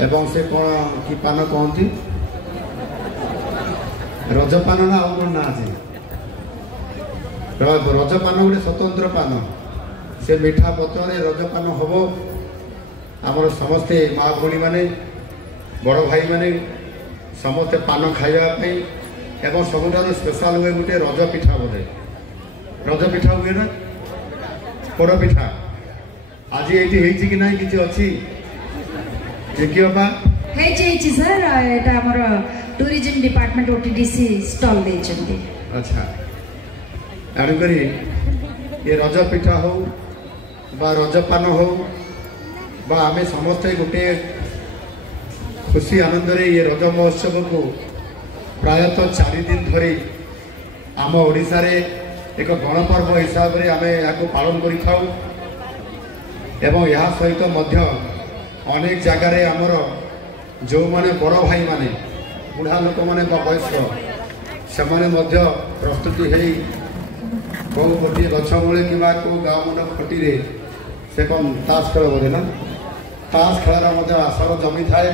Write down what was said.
एवं से कौन कि पान कहती रजपान ना आउ कौन ना अच्छे रजपान गोटे स्वतंत्र पान से मीठा पतर रजपान हम आमर समस्ते माँ भौणी मैंने बड़ भाई मैंने समस्ते पान खावाई एवं सबुठ स्पेशल हुए गोटे रज पिठा बोधे रज पिठा हुए ना पोड़ पिठा आज ये कि ना कि अच्छी देखिए बापा सर एटा हमर टूरिज्म डिपार्टमेंट ओटीडीसी स्टॉल देचंदी अच्छा आनु करी ये रज पिठा हो बा रजपान हो बा आमे समस्ते गोटे खुशी आनंद रे ये रज महोत्सव को प्रायतः 4 दिन धरी आम ओडिशा रे एक गणपर्व हिसाब रे आमे याको पालन करि खाऊ एवं यहाँ सहित मध्य अनेक जगार आमर जो माने बड़ भाई माने बुढ़ा लोक मैंने वयस्क से प्रस्तुति है कौ गोटे गछ मूले कि कौ गाँव मन खटी से कौन ताश खेल बोले ना ताश खेल आसर जमी थाए